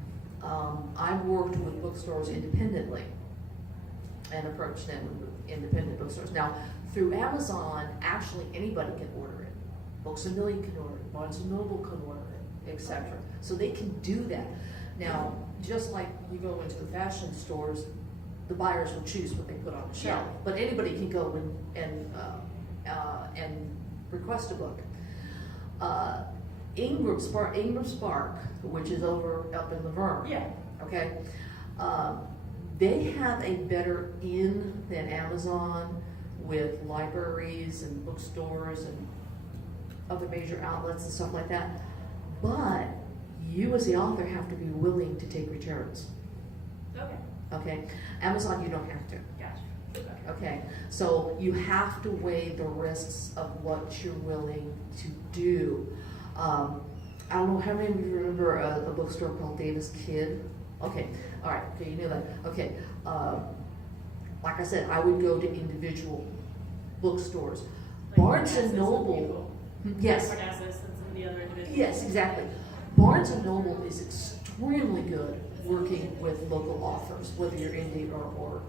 I've worked with bookstores independently and approached them with independent bookstores. Now, through Amazon, actually anybody can order it. Books A Million can order it, Barnes & Noble can order it, etc. So they can do that. Now, just like you go into the fashion stores, the buyers will choose what they put on the shelf. Yeah. But anybody can go and request a book. Ingram Spark, which is up in Laverne. Yeah. Okay. They have a better in than Amazon with libraries and bookstores and other major outlets and stuff like that. But you as the author have to be willing to take returns. Okay. Okay. Amazon, you don't have to. Gotcha. Okay, so you have to weigh the risks of what you're willing to do. I don't know how many of you remember a bookstore called Davis Kidd? Okay, all right, okay, you knew that. Okay, like I said, I would go to individual bookstores. Like Barnes Parnassus and Noble, yes, Parnassus and some of the other individuals. yes, exactly. Barnes and Noble is extremely good working with local authors, whether you're indie or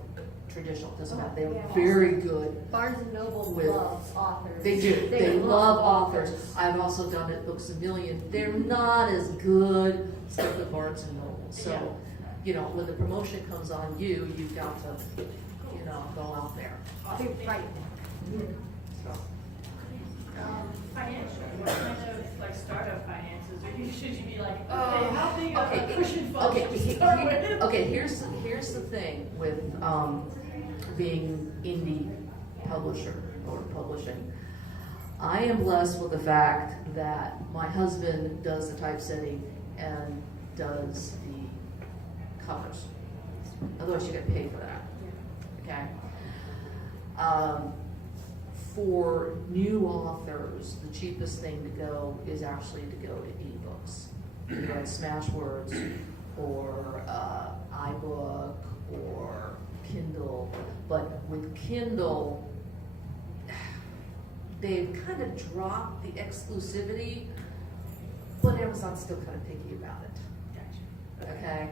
traditional, doesn't matter. They're Yeah. very good. Barnes & Noble With- loves authors. They do. They love authors. I've also done it Books A Million. They're not as good stuff with Barnes and Noble. So, when the promotion comes on you, you've got to, go out there. Awesome. Right. So, Financial, what kind of startup finances, or should you be like, okay, Oh, how big of okay, a cushion fund okay, to start with? okay. Here's the thing with being indie publisher or publishing. I am blessed with the fact that my husband does the typesetting and does the covers. Otherwise, you get paid for that. Okay. For new authors, the cheapest thing to go is actually to go to ebooks. You know, Smashwords or iBook or Kindle. But with Kindle, they've kind of dropped the exclusivity, but Amazon's still kind of picky about it. Okay?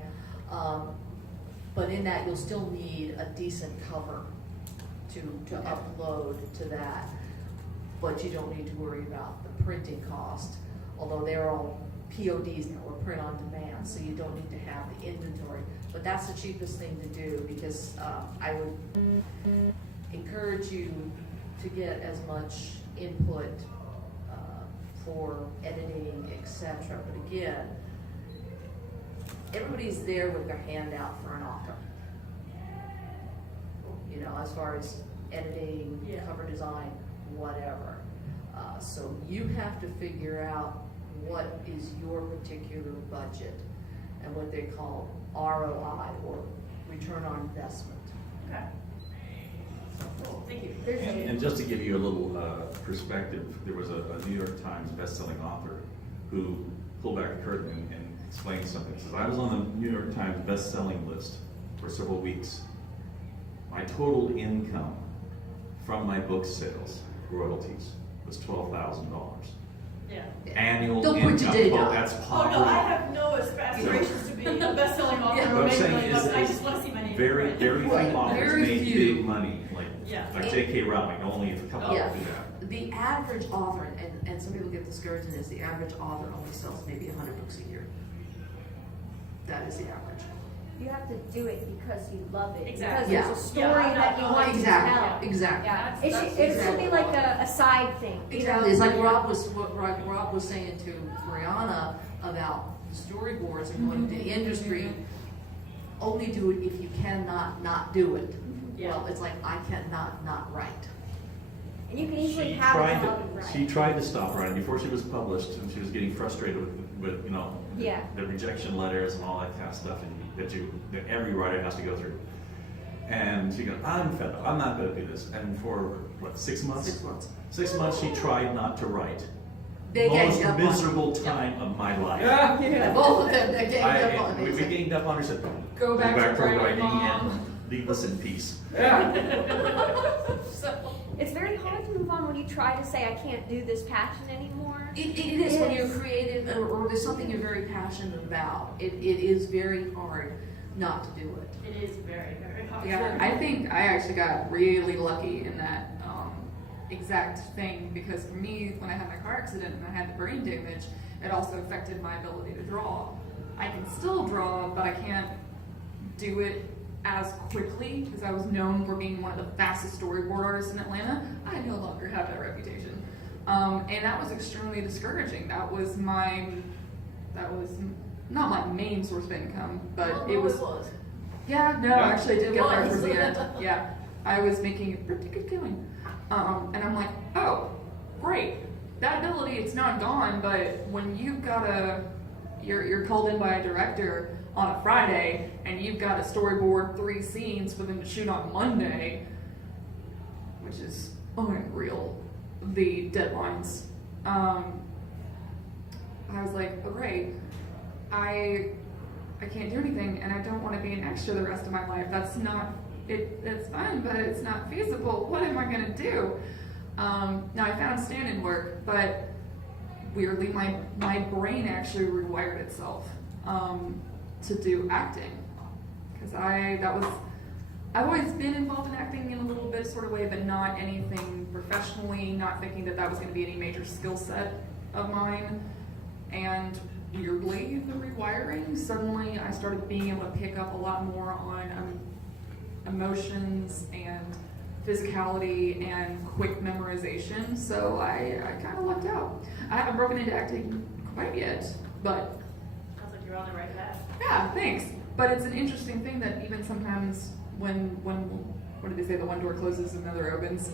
But in that, you'll still need a decent cover to upload to that, but you don't need to worry about the printing cost, although they're all PODs now, or print on demand, so you don't need to have the inventory. But that's the cheapest thing to do, because I would encourage you to get as much input for editing, etc. But again, everybody's there with their hand out for an author. As far as editing, cover design, whatever. So you have to figure out what is your particular budget and what they call ROI, or return on investment. Okay. Cool, thank you. And just to give you a little perspective, there was a New York Times best-selling author who pulled back the curtain and explained something. He says, I was on the New York Times best-selling list for several weeks. My total income from my book sales, royalties, was $12,000. Yeah. Annual Don't income. put your day Well, down. that's Oh, poverty. no, I have no aspirations to be a best-selling author Yeah. or What I'm make saying money, is but I just want to see my name. Very, in very few Right. authors Very made few. big money, Yeah. like J.K. Rowling, only a couple Yeah. do that. The average author, and some people get discouraged in this, the average author only sells maybe 100 books a year. That is the average. You have to do it because you love it. Exactly. Because Yeah. there's a story Yeah, that you want to Exactly, tell. exactly. Yeah, That's it should exactly be like a side thing. you know? Exactly, it's like Rob was saying to Briana about the storyboards and going to the industry. Only do it if you cannot not do it. Yeah. Well, it's like, I cannot not write. And you can easily She have tried a job and to, write. she tried to stop writing before she was published, and she was getting frustrated with Yeah. the rejection letters and all that kind of stuff that every writer has to go through. And she goes, I'm fed up, I'm not gonna do this. And for, what, 6 months? 6 months. 6 months she tried not to write. They Most ganged up on her. miserable time of my life. Yeah. Both of them, they ganged up on We me. ganged up on her, said, Go back to writing, Mom." and leave us in peace. Yeah. It's very hard to move on when you try to say, I can't do this passion anymore. It is when you're Yes. creative or there's something you're very passionate about. It is very hard not to do it. It is very, very hard. Yeah, I think I actually got really lucky in that exact thing, because for me, when I had my car accident and I had the brain damage, it also affected my ability to draw. I can still draw, but I can't do it as quickly because I was known for being one of the fastest storyboard artists in Atlanta. I no longer have that reputation. And that was extremely discouraging. That was not my main source of income, but it was. Yeah, no, Yeah. actually I did It get there was. towards the end. Yeah, I was making a pretty good killing. And I'm like, oh, great. That ability, it's not gone, but when you've got you're called in by a director on a Friday and you've got to storyboard 3 scenes for them to shoot on Monday, which is unreal, the deadlines. I was like, oh, great. I can't do anything, and I don't want to be an extra the rest of my life. That's not it. It's fun, but it's not feasible. What am I going to do? Now I found stand-in work, but weirdly, my brain actually rewired itself to do acting, because I've always been involved in acting in a little bit sort of way, but not anything professionally. Not thinking that was going to be any major skill set of mine, and weirdly, the rewiring, suddenly I started being able to pick up a lot more on emotions and physicality and quick memorization, so I kind of lucked out. I haven't broken into acting quite yet, but Sounds like you're on the right path. yeah, thanks. But it's an interesting thing that even sometimes when what did they say, the one door closes, another opens.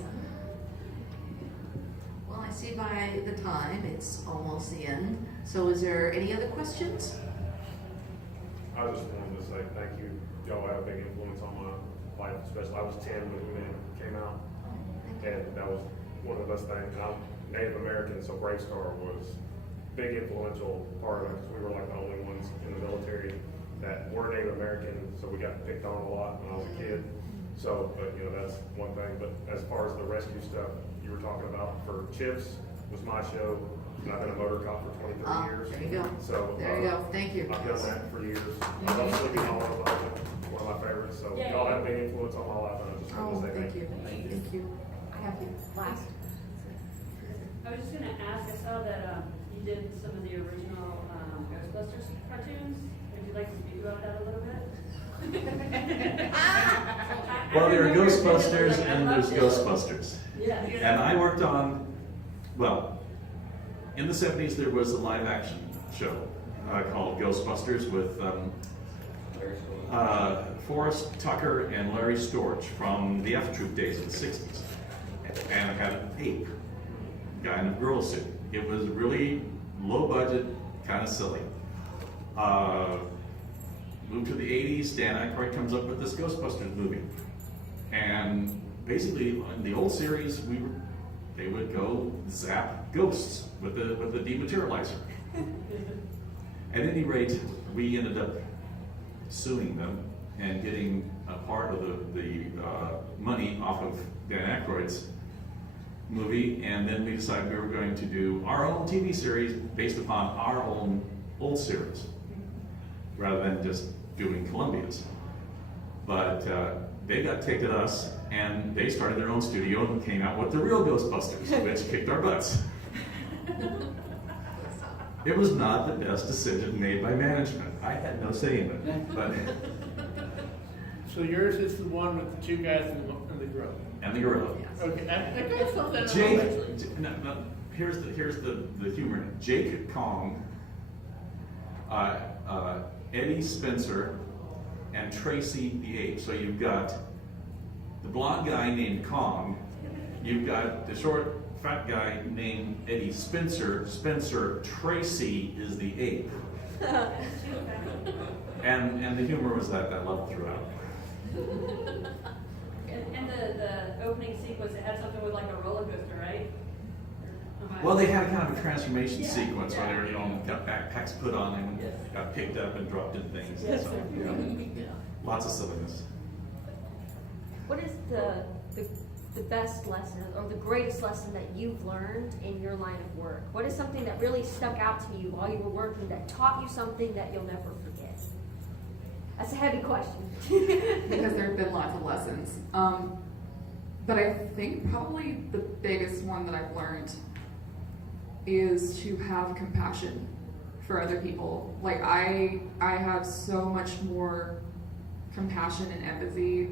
Well, I see by the time, it's almost the end. So is there any other questions? I just wanted to say thank you. Y'all had a big influence on my life, especially I was 10 when M.A.C.K came out, and that was one of the best things. And I'm Native American, so Bravestarr was a big influential part of it, because we were like the only ones in the military that were Native American, so we got picked on a lot when I was a kid. So, but that's one thing. But as far as the rescue stuff you were talking about for Chips was my show, and I've been a motor cop for 23 years. There you go. So There you go. Thank you. I've done that for years. I love Sleeping Hollow, one of my favorites. So Yay. y'all have a big influence on my life, and I just wanted Oh, to say thank you. Thank you. I have you last. I was just gonna ask, I saw that you did some of the original Ghostbusters cartoons. Would you like to speak about that a little bit? Well, there are remember Ghostbusters thinking, and I there's loved it. Ghostbusters. Yeah. And I worked on, well, in the 70s there was a live action show called Ghostbusters with Forrest Tucker and Larry Storch from the F Troop days of the 60s. And it had an ape, guy in a girl suit. It was really low budget, kind of silly. Moved to the 80s, Dan Aykroyd comes up with this Ghostbusters movie. And basically, in the old series, they would go zap ghosts with the dematerializer. At any rate, we ended up suing them and getting a part of the money off of Dan Aykroyd's movie, and then we decided we were going to do our own TV series based upon our own old series, rather than just doing Columbia's. But they got ticked at us, and they started their own studio and came out with the real Ghostbusters, which kicked our butts. It was not the best decision made by management. I had no say in it, but So yours is the one with the two guys in the grill. and the gorilla. Okay, I guess I'll let Jake, it no, here's the humor in it. Jake Kong, Eddie Spencer, and Tracy the Ape. So you've got the blonde guy named Kong, you've got the short fat guy named Eddie Spencer. Tracy is the ape. And the humor was at that level throughout. And the opening sequence, it had something with like a roller coaster, right? Well, they had kind of a transformation sequence where they were, got backpacks put on and Yes. got picked up and dropped in things. Yes, So, sir. yeah, lots of silliness. What is the best lesson or the greatest lesson that you've learned in your line of work? What is something that really stuck out to you while you were working that taught you something that you'll never forget? That's a heavy question. Because there have been lots of lessons. But I think probably the biggest one that I've learned is to have compassion for other people. Like I have so much more compassion and empathy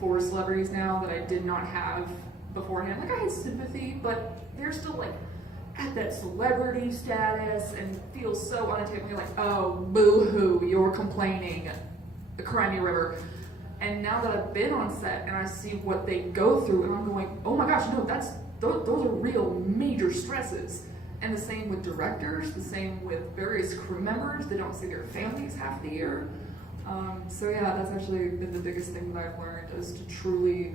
for celebrities now that I did not have beforehand. Like I had sympathy, but they're still like at that celebrity status and feel so unattainable. You're like, oh, boo-hoo, you're complaining, the crimey river. And now that I've been on set and I see what they go through, and I'm going, oh my gosh, no, those are real major stresses. And the same with directors, the same with various crew members. They don't see their families half the year. So yeah, that's actually been the biggest thing that I've learned, is to truly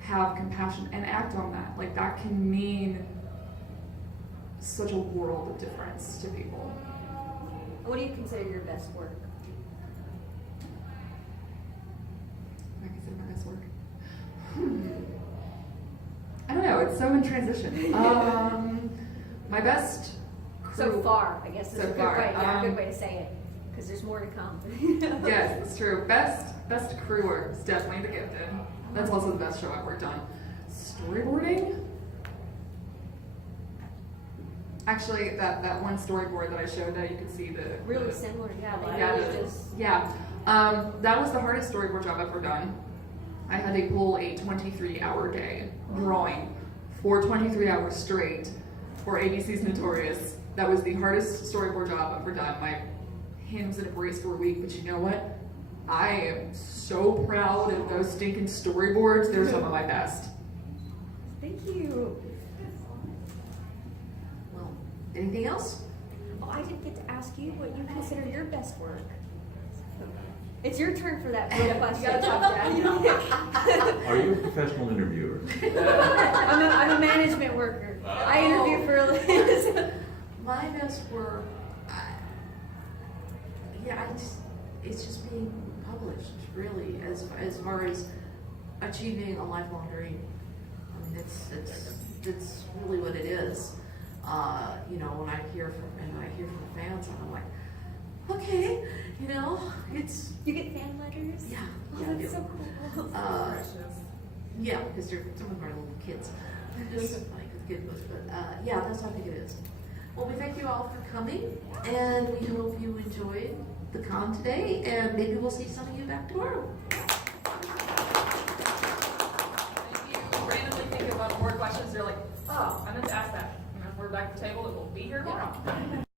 have compassion and act on that. Like that can mean such a world of difference to people. What do you consider your best work? I consider my best work. I don't know, it's so in transition. My best So crew- far, I guess is So a good far, way, yeah, a good way to say it, because there's more to come. Yes, it's true. Best crew work is definitely The Gifted. That's also the best show I've worked on. Storyboarding? Actually, that one storyboard that I showed that you could see the Really similar, yeah. Like Yeah, it was just that was the hardest storyboard job I've ever done. I had to pull a 23-hour day drawing for 23 hours straight for ABC's Notorious. That was the hardest storyboard job I've ever done. My hand was in a brace for a week, but you know what? I am so proud of those stinking storyboards. They're some of my best. Thank you. Well, anything else? Oh, I didn't get to ask you what you consider your best work. It's your turn for that real question. You gotta talk, Jack. Are you a professional interviewer? I'm a management worker. I interview for a living. My best work, it's just being published, really, as far as achieving a lifelong dream. I mean, it's really what it is. When I hear from fans, and I'm like, okay, it's You get fan letters? yeah, Oh, yeah, I that's do. so cool. Yeah, because some of them are little kids. Just like with kid books, but yeah, that's how I think it is. Well, we thank you all for coming, and we hope you enjoyed the con today, and maybe we'll see some of you back tomorrow. If you randomly think about more questions, you're like, oh, I meant to ask that. And if we're back at the table, it will be here tomorrow.